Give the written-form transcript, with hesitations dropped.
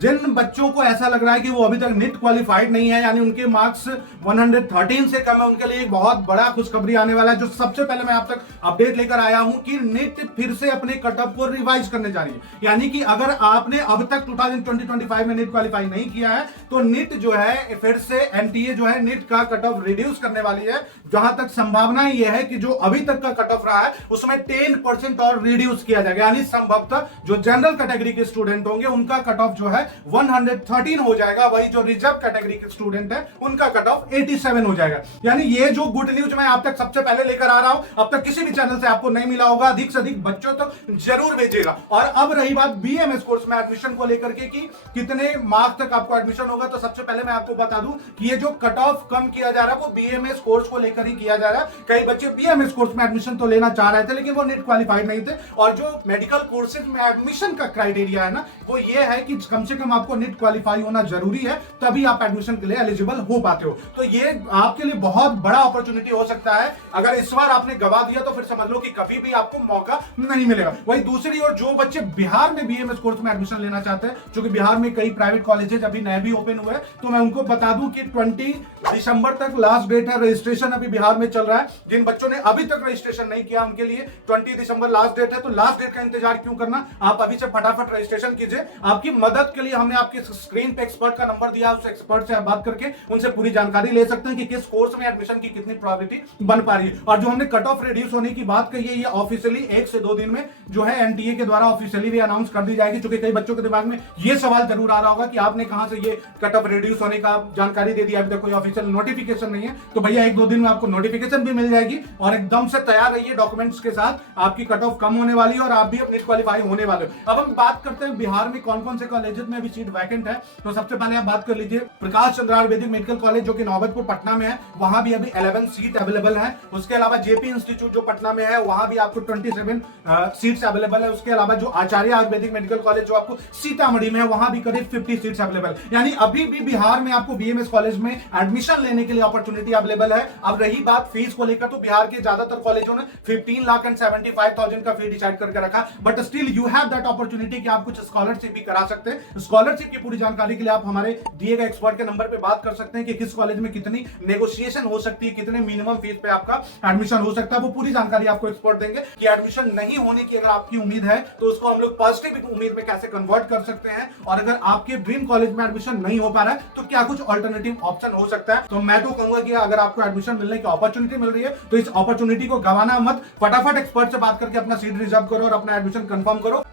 जिन बच्चों को ऐसा लग रहा है कि वो अभी तक नीट क्वालिफाइड नहीं है, यानी उनके मार्क्स 113 से कम है, उनके लिए एक बहुत बड़ा खुशखबरी आने वाला है। जो सबसे पहले मैं आप तक अपडेट लेकर आया हूं कि नीट फिर से अपने कट ऑफ को रिवाइज करने जा रही है। यानी कि अगर आपने अब तक 2025 में नीट क्वालिफाई नहीं किया है तो नीट जो है फिर से एनटीए जो है नीट का कट ऑफ रिड्यूस करने वाली है। जहां तक संभावना यह है कि जो अभी तक का कट ऑफ रहा है उसमें 10% और रिड्यूस किया जाएगा, यानी संभवतः जो जनरल कैटेगरी के स्टूडेंट होंगे उनका कट ऑफ जो है 113 हो जाएगा, वही जो रिजर्व कैटेगरी के स्टूडेंट है उनका कट ऑफ 87 हो जाएगा। यानी ये जो गुड न्यूज मैं आप तक सबसे पहले लेकर आ रहा हूं, अब तक किसी भी चैनल से आपको नहीं मिला होगा, अधिक से अधिक बच्चों तक तो जरूर भेजेगा। और अब रही बात बीएमएस कोर्स में एडमिशन को लेकर के कि कितने मार्क्स तक आपको एडमिशन होगा, तो सबसे पहले मैं आपको बता दूं कि ये जो कट ऑफ कम किया जा रहा है वो बीएमएस कोर्स को लेकर ही किया जा रहा है। कई बच्चे बीएमएस कोर्स में एडमिशन तो लेना चाह रहे थे लेकिन वो नीट क्वालिफाइड नहीं थे, और जो मेडिकल कोर्सेज में एडमिशन का क्राइटेरिया है ना वो ये है कि कम से कम आपको नीट क्वालिफाई होना जरूरी है, तभी आप एडमिशन के लिए एलिजिबल हो पाते हो। तो ये आपके लिए बहुत बड़ा अपॉर्चुनिटी हो सकता है। अगर इस बार आपने गवा दिया तो फिर समझ लो कि कभी भी आपको मौका नहीं मिलेगा। वही दूसरी ओर जो बच्चे बिहार में बीएमएस कोर्स में एडमिशन लेना चाहते हैं, क्योंकि बिहार में कई प्राइवेट कॉलेजेस अभी नए भी ओपन हुए हैं, तो मैं उनको बता दूं कि 20 दिसंबर तक लास्ट डेट है। रजिस्ट्रेशन अभी बिहार में चल रहा है। जिन बच्चों ने अभी तक रजिस्ट्रेशन नहीं किया उनके लिए 20 दिसंबर लास्ट डेट है, तो लास्ट डेट का इंतजार क्यों करना, आप अभी से फटाफट रजिस्ट्रेशन कीजिए। आपकी मदद के लिए हमने आपके स्क्रीन पे एक्सपर्ट का नंबर दिया, उस एक्सपर्ट से आप बात करके उनसे पूरी जानकारी ले सकते हैं कि किस कोर्स में एडमिशन की कितनी प्रोबेबिलिटी बन पा रही है। और जो हमने कट ऑफ रिड्यूस होने की बात कही है, ये ऑफिशियली 1 से 2 दिन में जो है एनटीए के द्वारा ऑफिशियली भी अनाउंस कर दी जाएगी। क्योंकि कई बच्चों के दिमाग में ये सवाल जरूर आ रहा होगा कि आपने कहां से ये कट ऑफ रिड्यूस होने का जानकारी दे दी, अभी तक कोई ऑफिशियल नोटिफिकेशन नहीं है। तो भैया 1-2 दिन में आपको नोटिफिकेशन भी मिल जाएगी, और एकदम से तैयार रहिए डॉक्यूमेंट्स के साथ। आपकी कट ऑफ कम होने वाली है और आप भी नीट क्वालिफाई होने वाले हो। अब हम बात करते हैं बिहार में कौन कौन से कॉलेजेस में अभी सीट वैकेंट है। तो सबसे पहले आप बात कर लीजिए प्रकाश चंद्र आयुर्वेदिक मेडिकल कॉलेज जो कि नौबतपुर पटना में है, वहां भी अभी 11 सीट अवेलेबल है। उसके अलावा जेपी इंस्टीट्यूट जो पटना में है वहां भी आपको 27 सीट्स अवेलेबल है। उसके अलावा जो आचार्य आयुर्वेदिक मेडिकल कॉलेज जो आपको सीतामढ़ी में है वहां भी करीब 50 सीट्स अवेलेबल। यानी अभी भी बिहार में आपको बीएमएस कॉलेज में एडमिशन लेने के लिए अपॉर्चुनिटी अवेलेबल है। अब रही बात फीस को लेकर, तो बिहार के ज्यादातर कॉलेजों ने 15,75,000 का फी डिसाइड करके रखा, but still you have that opportunity कि आप कुछ स्कॉलरशिप भी करा सकते हैं। स्कॉलरशिप की पूरी जानकारी के लिए आप हमारे दिए गए एक्सपर्ट के नंबर पे बात कर सकते हैं कि किस कॉलेज में कितनी नेगोशिएशन हो सकती है, कितने मिनिमम फीस पे आपका एडमिशन हो सकता है। वो पूरी जानकारी आपको एक्सपर्ट देंगे कि एडमिशन नहीं होने की अगर आपकी उम्मीद है तो उसको हम लोग पॉजिटिव उम्मीद में कैसे कन्वर्ट कर सकते हैं, और अगर आपके ड्रीम कॉलेज में एडमिशन नहीं हो पा रहा है तो क्या कुछ ऑल्टरनेटिव ऑप्शन हो सकता है। तो मैं तो कहूंगा कि अगर आपको एडमिशन मिलने की अपॉर्चुनिटी मिल रही है तो इस अपॉर्चुनिटी को गंवाना मत, फटाफट एक्सपर्ट से बात करके अपना सीट रिजर्व करो और अपना एडमिशन कंफर्म करो।